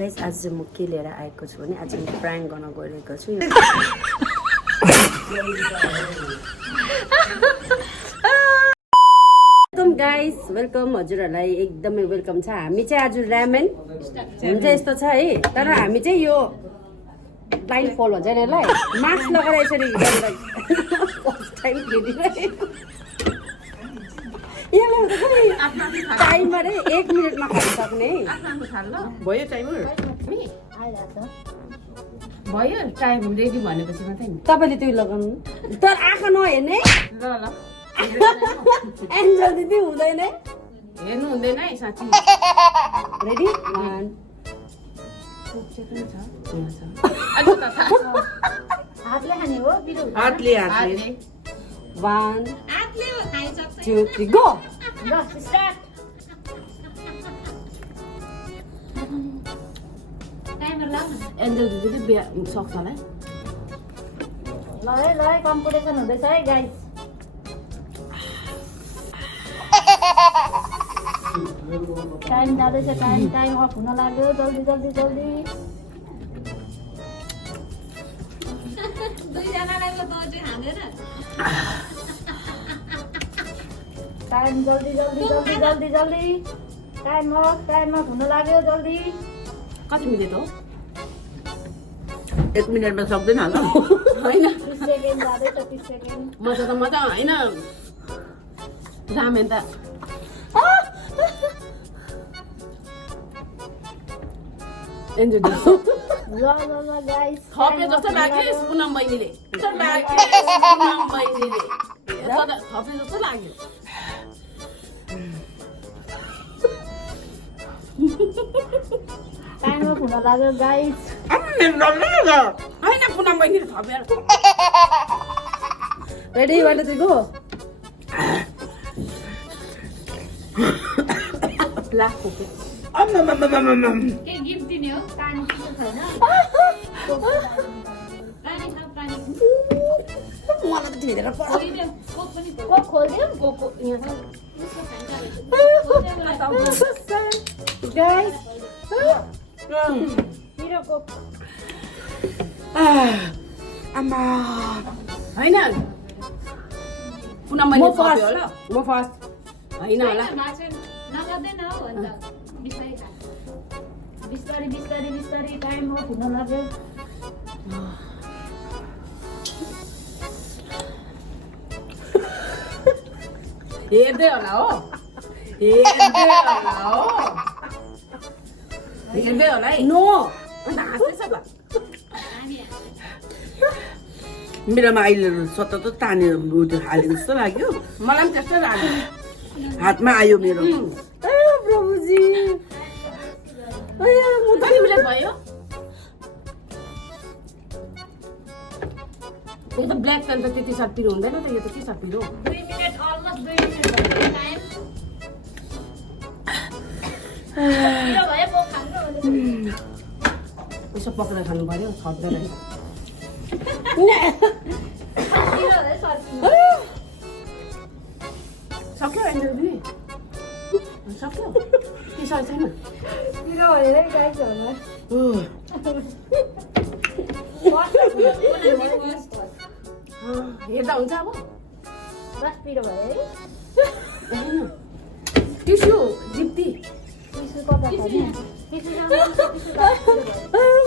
guys आज चाहिँ म के लिएर आएको छु भने आज म प्राङ्क गर्न गइरहेको छु वेलकम गाइस वेलकम हजुरहरूलाई एकदमै वेलकम छ हामी चाहिँ आज रामेन हुन्छ यस्तो छ है तर हामी चाहिँ यो ब्लाइन्ड फल भन्छ नि यसलाई मास्क लगाएर यसरी फर्स्ट टाइम खेलिरहेको टाइममा रे 1 मिनेटमा खान सक्ने भयो टाइमर भयो टाइम रेडी भनेपछि मात्रै नि तपाईँले त्यो लगाउनु तर आँखा नहेर्ने ल ल एन्जल दिदी हुँदैन हेर्नु हुँदैन है साँच्ची रेडी 1 हातले खाने हो बिरु हातले 1 2 3 गो ल स्टार्ट टाइमर लाऊ एन्जल दिदीले बिहा सक्छ होला ल कम्पिटिसन हुँदैछ है गाइस टाइम जाँदैछ टाइम अफ हुन लाग्यो जल्दी दुईजनालाई त दर्जी खाँदैन टाइम जल्दी टाइम अफ हुन लाग्यो जल्दी कति मिनट हो 1 मिनेटमा सक्दैन होला होइन 30 सेकेन्ड जाँदैछ 30 सेकेन्ड मजा होइन रामेन त एन्जल दिदी ल गाइस थपे जस्तो लाग्यो पुनम बहिनीले थपे जस्तो लाग्यो टाइम अफ हुन लाग्यो गाइस होइन पुनम बहिनीले थपेर रेडी 1 2 3 गो ब्ल्याक कोके के गिफ्ट दिने हो पानी पिएको छैन पानी मलाई त धिरेर पर्छ खोलिदेऊ कोक पनि कोक खोलिदेऊ कोको यहाँ गाइस पिरो कोक आमा होइन पुनम बहिनी म थप्यो फर्स्ट होला म फर्स्ट होइन होला नगर्दैन हौ अन्त बिस्तारै खा बिस्तारै टाइम अफ हुन लाग्यो हेर्दै होला हो हेर्दै होला है नो अन्त हाँस्दैछ त मेरोमा अहिले सतत तानेर हालेको जस्तो लाग्यो मलाई पनि त्यस्तै लाग्यो हातमा आयो मेरो ए प्रभुजी अया म त कति मिनट भयो यो त ब्ल्याक पेन त त्यति साह्रो पिरो हुँदैन त यो त के साह्रो पिरो 2 मिनेट अलमोस्ट 2 मिनेट भयो टाइम पिरो भयो कोक खानु यसो पक्रेर खानु पर्यो थप्दै रहेछ पिरो भयो सर्किनु सक्यो एन्जल दिदी सक्यो के सही छैन पिरो भयो है गाइसहरुलाई हेर्दा हुन्छ अब बस पिरो भयो है टिस्यु जिप्ती टिस्यु कता छ नि टिस्यु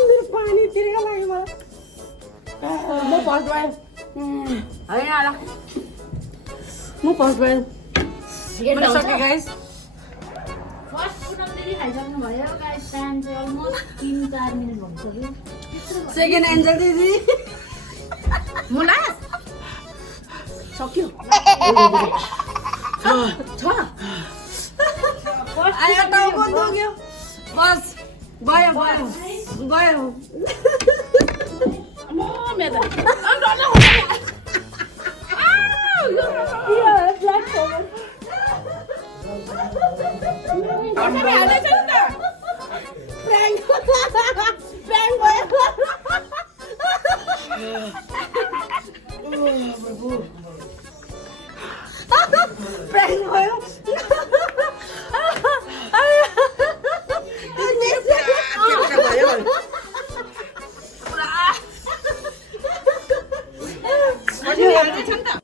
मेरो पानी तिरेको लाग्यो मलाई म फर्स्ट भयो होइन होला म फर्स्ट भयो मैले सके गाइस फर्स्ट पुनम दिदी खाइसक्नु भयो गाइस टाइम चाहिँ अलमोस्ट 3-4 मिनेट भइसक्यो सेकेन्ड एन्जल दिदी मुला सक्यो छ आया टाउको दुख्यो बस भयो म मेरो ब्ल्याक कलर प्राङ्क भयो जाँदैछ नि त